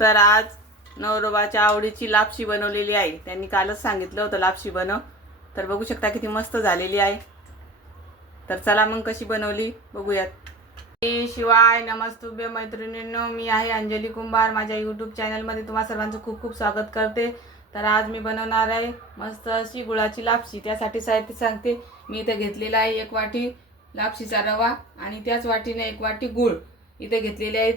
तर आज नवरोबाच्या आवडीची लापशी बनवलेली आहे त्यांनी कालच सांगितलं होतं लापशी बनव तर बघू शकता किती मस्त झालेली आहे तर चला मग कशी बनवली बघूयात. शिवाय नमस्तुभ्य मैत्रिणींनो मी आहे अंजली कुंभार. माझ्या यूट्यूब चॅनलमध्ये तुम्हा सर्वांचं खूप खूप स्वागत करते. तर आज मी बनवणार आहे मस्त अशी गुळाची लापशी. त्यासाठी साहित्य सांगते. मी इथे घेतलेला आहे एक वाटी लापशीचा रवा आणि त्याच वाटीने एक वाटी गूळ इथे घेतलेले आहेत.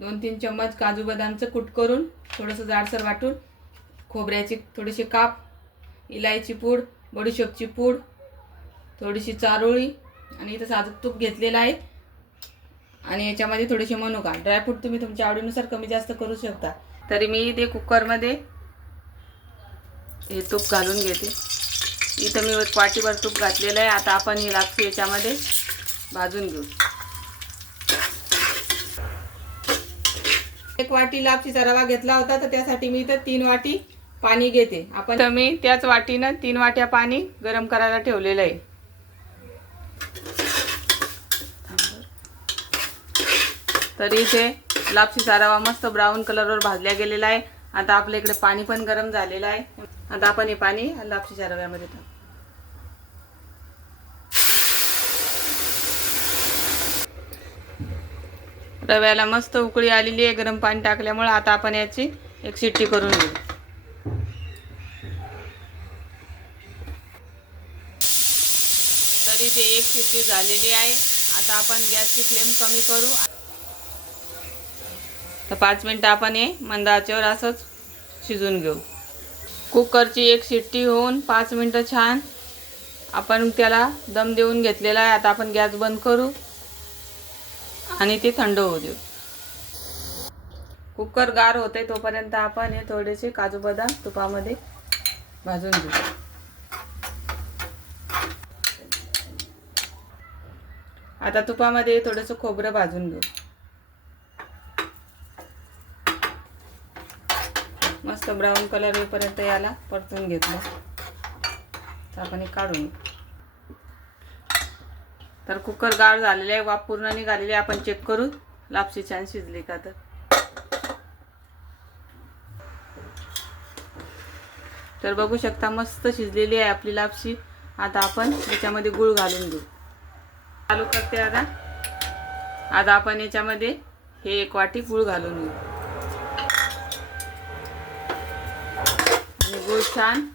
दोन तीन चम्मच काजू बदामचं कूट करून थोडंसं जाडसर वाटून खोबऱ्याची थोडीशी काप इलायची पूड बडीशोपची पूड थोडीशी चारोळी आणि इथं साजूक तूप घेतलेलं आहे. आणि याच्यामध्ये थोडेसे मनुका. ड्रायफ्रूट तुम्ही तुमच्या आवडीनुसार कमी जास्त करू शकता. तरी मी ते कुकरमध्ये हे तूप घालून घेते. इथं मी एक वाटीभर तूप घातलेलं आहे. आता आपण ही लापशी याच्यामध्ये भाजून घेऊ. एक वाटी लापशीचा रवा घेतला होता तर त्यासाठी मी इथं तीन वाटी पाणी घेते. आपण मी त्याच वाटीनं तीन वाट्या पाणी गरम करायला ठेवलेलं आहे. तर इथे लापशीचा रवा मस्त ब्राऊन कलरवर भाजल्या गेलेला आहे. आता आपल्या इकडे पाणी पण गरम झालेलं आहे. आता आपण हे पाणी लापशीच्या रव्यामध्ये टाकू. तव्याला मस्त उकळी आलेली आहे गरम पाणी टाकल्यामुळे आता आपण याची एक शिट्टी करून घेऊ. तरी ते एक शिट्टी झालेली आहे. आता आपण गॅसची फ्लेम कमी करू. तर पाच मिनटं आपण हे मंदाच्यावर असंच शिजून घेऊ. कुकरची एक शिट्टी होऊन पाच मिनटं छान आपण त्याला दम देऊन घेतलेला आहे. आता आपण गॅस बंद करू. आणि ते थंड होऊ देऊ. कुकर गार होते तोपर्यंत आपण हे थोडेसे काजू बदाम तुपामध्ये भाजून घेऊ. आता तुपामध्ये थोडंसं खोबरं भाजून घेऊ. मस्त ब्राऊन कलर येईपर्यंत याला परतून घेतलं. तर आपण हे काढून घेऊ. तर कुकर गाळ झालेले आहे वाफ पूर्ण निघालेली आहे. आपण चेक करू. लापशी छान शिजली का तर. तर बघू शकता मस्त शिजलेली आहे आपली लापशी. आता आपण याच्यामध्ये गुळ घालून घेऊ. चालू करते आता. आता आपण याच्यामध्ये हे एक वाटी गुळ घालून घेऊ. आणि गुळ छान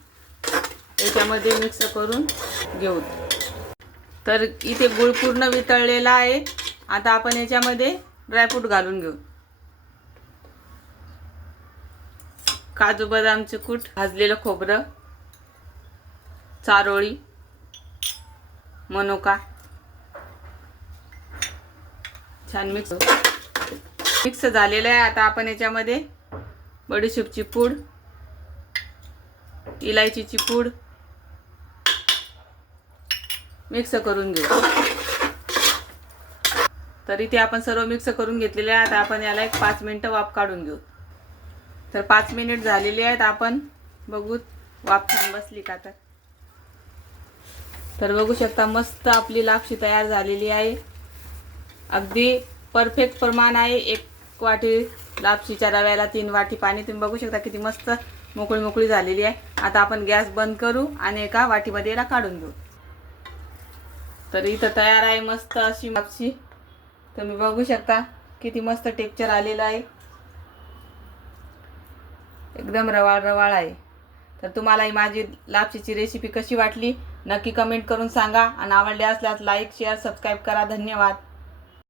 याच्यामध्ये मिक्स करून घेऊ. तर इथे गुळ पूर्ण वितळलेला आहे. आता आपण याच्यामध्ये ड्रायफ्रूट घालून घेऊ. काजू बदाम कूट भाजलेलं खोबरं चारोळी मनोका. छान मिक्स मिक्स झालेलं आहे. आता आपण याच्यामध्ये बडीशेपची पूड इलायचीची पूड मिक्स करून घेऊ. तर इथे आपण सर्व मिक्स करून घेतलेले आहे आता आपण याला एक पाच मिनटं वाफ काढून घेऊ. तर पाच मिनिट झालेले आहेत. आपण बघू वाफ छान बसली का तर. तर बघू शकता मस्त आपली लापशी तयार झालेली आहे. अगदी परफेक्ट प्रमाण आहे. एक वाटी लापशीच्या रव्याला तीन वाटी पाणी. तुम्ही बघू शकता किती मस्त मोकळी मोकळी झालेली आहे. आता आपण गॅस बंद करू आणि एका वाटीमध्ये याला काढून घेऊ. तर इथं तयार आहे मस्त अशी मापशी. तुम्ही बघू शकता किती मस्त टेक्चर आलेलं आहे. एकदम रवाळ रवाळ आहे. तर तुम्हाला ही माझी लापशीची रेसिपी कशी वाटली नक्की कमेंट करून सांगा. आणि आवडली असल्यास लाईक शेअर सबस्क्राईब करा. धन्यवाद.